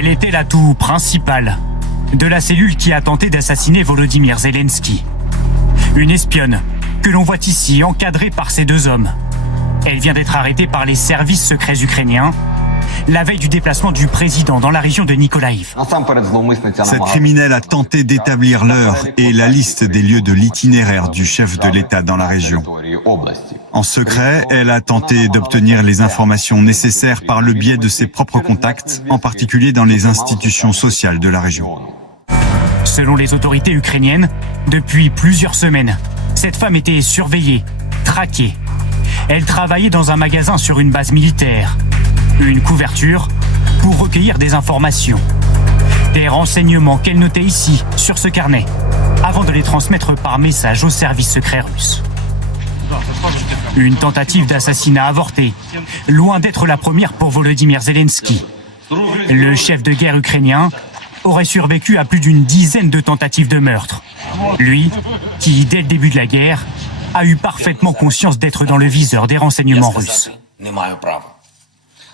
Elle était l'atout principal de la cellule qui a tenté d'assassiner Volodymyr Zelensky. Une espionne que l'on voit ici encadrée par ces deux hommes. Elle vient d'être arrêtée par les services secrets ukrainiens la veille du déplacement du président dans la région de Nikolaïv. Cette criminelle a tenté d'établir l'heure et la liste des lieux de l'itinéraire du chef de l'État dans la région. En secret, elle a tenté d'obtenir les informations nécessaires par le biais de ses propres contacts, en particulier dans les institutions sociales de la région. Selon les autorités ukrainiennes, depuis plusieurs semaines, cette femme était surveillée, traquée. Elle travaillait dans un magasin sur une base militaire. Une couverture pour recueillir des informations. Des renseignements qu'elle notait ici, sur ce carnet, avant de les transmettre par message aux services secrets russes. Une tentative d'assassinat avortée, loin d'être la première pour Volodymyr Zelensky. Le chef de guerre ukrainien aurait survécu à plus d'une dizaine de tentatives de meurtre. Lui, qui, dès le début de la guerre, a eu parfaitement conscience d'être dans le viseur des renseignements russes.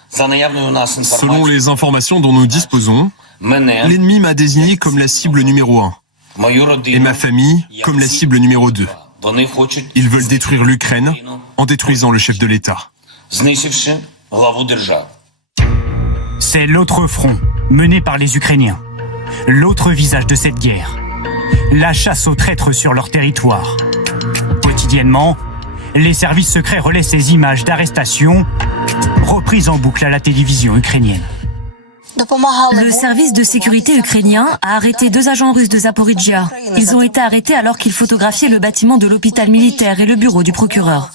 Selon les informations dont nous disposons, l'ennemi m'a désigné comme la cible numéro 1 et ma famille comme la cible numéro 2. Ils veulent détruire l'Ukraine en détruisant le chef de l'État. C'est l'autre front mené par les Ukrainiens, l'autre visage de cette guerre, la chasse aux traîtres sur leur territoire. Quotidiennement, les services secrets relaient ces images d'arrestation reprises en boucle à la télévision ukrainienne. Le service de sécurité ukrainien a arrêté 2 agents russes de Zaporizhzhia. Ils ont été arrêtés alors qu'ils photographiaient le bâtiment de l'hôpital militaire et le bureau du procureur.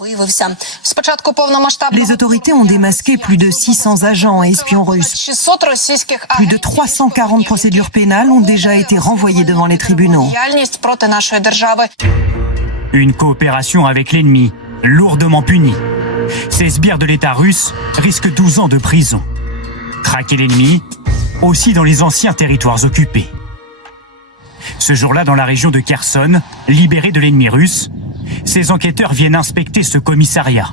Les autorités ont démasqué plus de 600 agents et espions russes. Plus de 340 procédures pénales ont déjà été renvoyées devant les tribunaux. Une coopération avec l'ennemi, lourdement punie. Ces sbires de l'État russe risquent 12 ans de prison. Traquer l'ennemi, aussi dans les anciens territoires occupés. Ce jour-là, dans la région de Kherson, libérée de l'ennemi russe, ces enquêteurs viennent inspecter ce commissariat.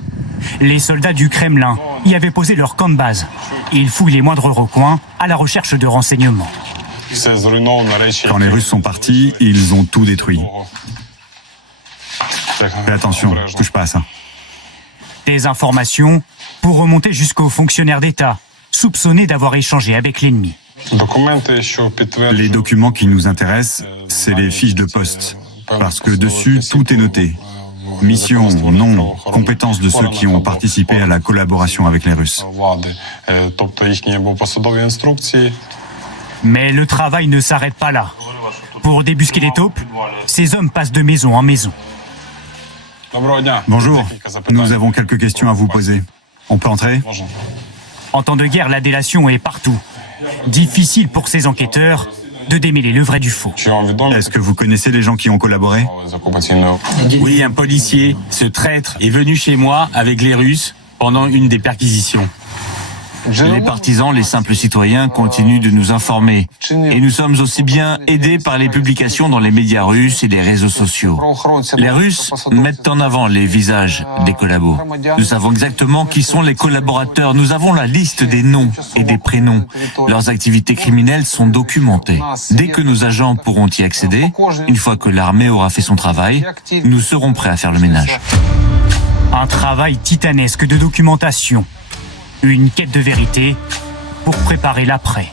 Les soldats du Kremlin y avaient posé leur camp de base. Ils fouillent les moindres recoins à la recherche de renseignements. Quand les Russes sont partis, ils ont tout détruit. Fais attention, touche pas à ça. Des informations pour remonter jusqu'aux fonctionnaires d'État, soupçonnés d'avoir échangé avec l'ennemi. Les documents qui nous intéressent, c'est les fiches de poste, parce que dessus, tout est noté. Mission, nom, compétences de ceux qui ont participé à la collaboration avec les Russes. Mais le travail ne s'arrête pas là. Pour débusquer les taupes, ces hommes passent de maison en maison. Bonjour, nous avons quelques questions à vous poser. On peut entrer ? En temps de guerre, la délation est partout. Difficile pour ces enquêteurs de démêler le vrai du faux. Est-ce que vous connaissez les gens qui ont collaboré ? Oui, un policier, ce traître, est venu chez moi avec les Russes pendant une des perquisitions. Les partisans, les simples citoyens continuent de nous informer. Et nous sommes aussi bien aidés par les publications dans les médias russes et les réseaux sociaux. Les Russes mettent en avant les visages des collabos. Nous savons exactement qui sont les collaborateurs. Nous avons la liste des noms et des prénoms. Leurs activités criminelles sont documentées. Dès que nos agents pourront y accéder, une fois que l'armée aura fait son travail, nous serons prêts à faire le ménage. Un travail titanesque de documentation. Une quête de vérité pour préparer l'après.